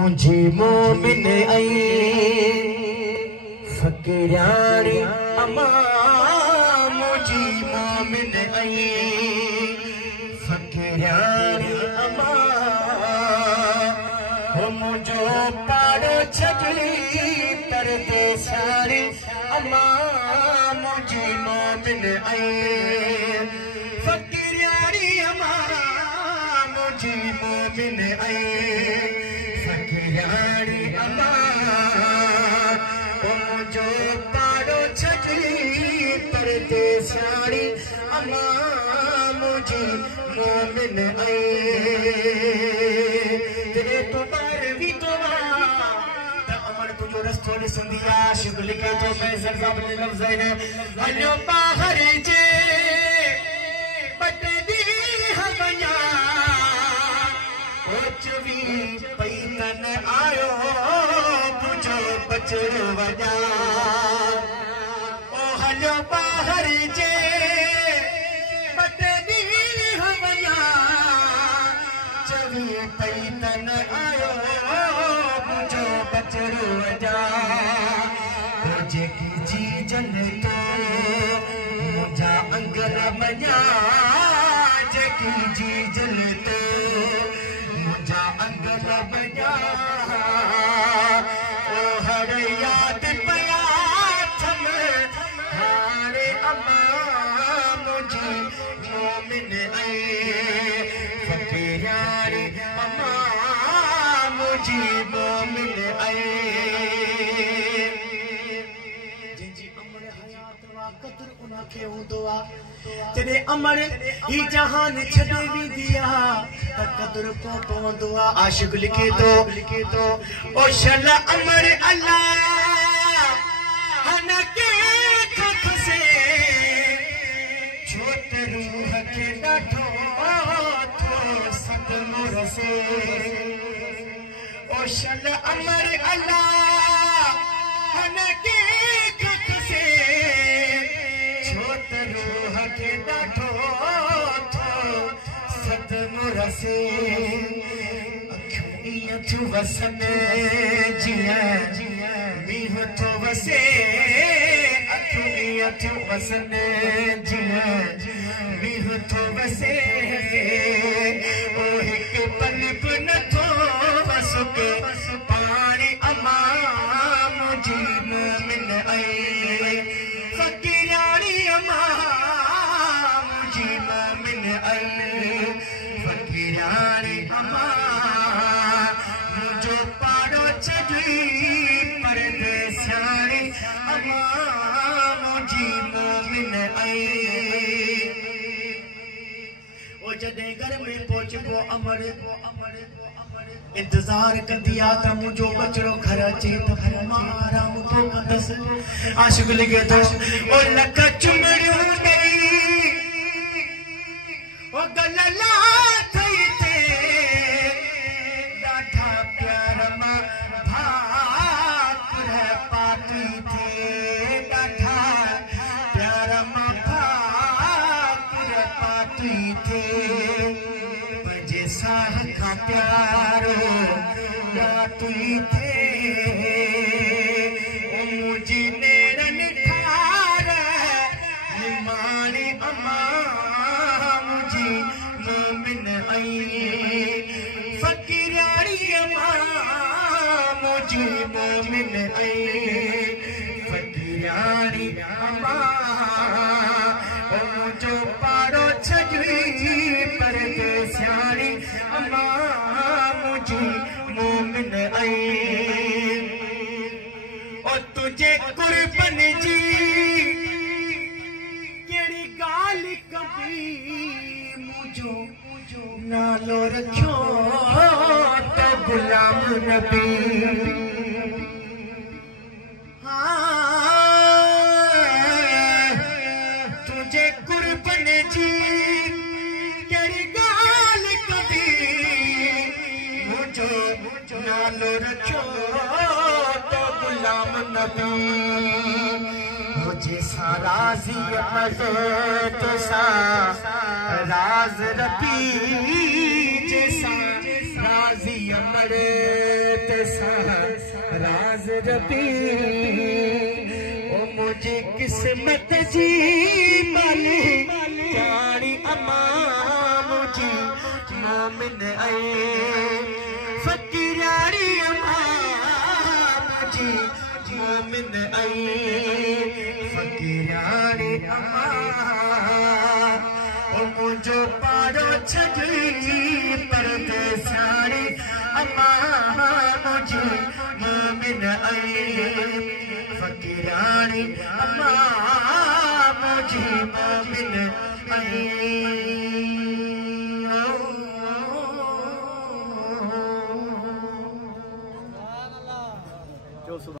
मुझे मोमिन आई फकीरानी अम्मा मुझे मोमिन आई फकीरानी अम्मा हो मुझो पाड़ो छगली तरते सारी अम्मा मुझे मोमिन आई फकीरानी अम्मा मुझे मोमिन आई फकीरानी अम्मा जो पाड़ो छगली परते सारी अम्मा मुझे मोमिन आई तेरे तो बार भी तो अमर तुझो रस्तो ॾिसंदिया शिव लिखे तो मैं सरसा बने लफ्ज़ है हलो बाहर जे बटदी हवया ओचवी पैतन आयो तुझो बचड़ो वजा ओ हलो बाहर जे बटदी हवया चवी पैतन आयो तुझो बचड़ो वजा जेकी जी जन तो मुझा अंगल मजा जेकी जी जन तो मुझा अंगल मजा ओ हर याद पया थम हारे अम्मा मुझे मोमिन आई फकीरानी अम्मा मुझे मोमिन आई तेरे अमर ही जहान छड़े भी दिया कदर को पवंदो आशिक लिखे तो ओ शल अमर अल्लाह हन के खसे छोट रूह के डाठो तो सतनुर से ओ शल अमर अल्लाह हन के खसे रूह के डाठो थो सतनुर से अखियों थो वसने जिया मीह थो वसे अखियों थो वसने जिया मीह थो वसे ओ एक पल न थो वसके पानी अम्मा मुझे मोमिन आई फकीरानी अम्मा मुझे मोमिन आई फकीरानी अम्मा मुझो पाड़ो छगली परदे सारी अम्मा मुझे मोमिन आई ओ जदे घर में पहुंचबो अमर इंतजार कंदिया त मुझो बचड़ो घर अचे त आराम तो कंदस आशिक लिखे तो ओ लख चुमड़ियूं ॾेई ओ गलला थई ते ॾाढा प्यार मां भाकुर पाती थे ॾाढा प्यार मां भाकुर पाती थे पंहिंजे साह खां प्यारो या तुई थे मुझे नेरन ठार निमाणी अम्मा मुझे मोमिन आई फकीरानी अम्मा मुझे मोमिन आई फकीरानी अम्मा मुझो पाड़ो छगली परदे सारी अम्मा मुझे मोमिन आई तुझे कुर्बन जी केड़ी गाल कभी मुझो नालो रखो तो गुलाम नबी तुझे कुर्बन जी केड़ी गाल कभी मुझो नालो रखो गुलाम नबी मुझे साराजी तो सा राज रबी जैसा राजी मरे ते राज रबी ओ मुझी किस्मत जी माली जानी अम्मा मुझी मोमिन आई फकीरानी अम्मा मुझी मोमिन आई फकीरानी अम्मा ओ मुझो पारो छजी परदेसानी अम्मा मुझी मोमिन आई फकीरानी अम्मा मुझी मोमिन आई।